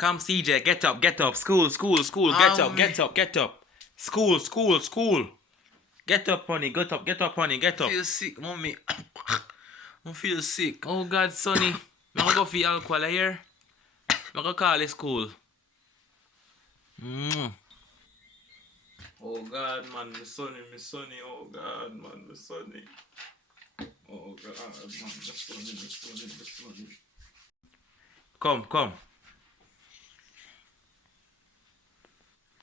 Come, CJ, get up, get up. School, get up, get up, get up. School. Get up, honey, get up, honey, get I up. feel sick, mommy. I feel sick. Oh God, Sonny. I'm gonna go for alcohol here. I'm gonna call it school. Oh God, man, my sonny, oh God, man, my sonny. Oh God, man, my sonny. Come.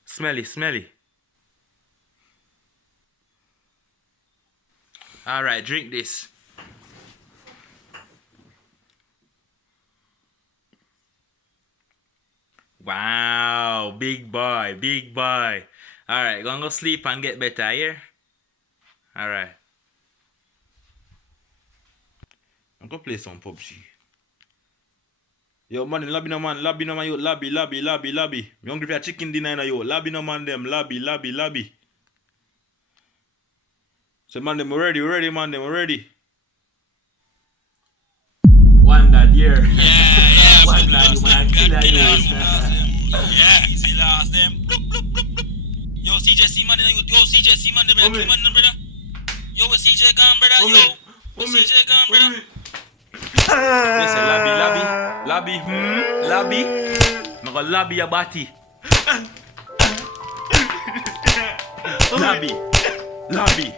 Smelly. Alright, drink this. Wow, big boy. Alright, gonna go sleep and get better, here. Alright. I'm gonna play some PUBG. Yo, man, lobby no man, yo, lobby. Me hungry for a chicken dinner, yo. Lobby no man, them, lobby. So, man, them, we're ready, man, them, we're ready. One that year. Yeah, One that you, man, killer you. Yeah, easy last them. Yo, CJ, man, brother. Yo, where CJ gone, brother? Yo, where CJ gone, brother? Listen, lobby. I'm gonna lobby your body. Lobby. Lobby.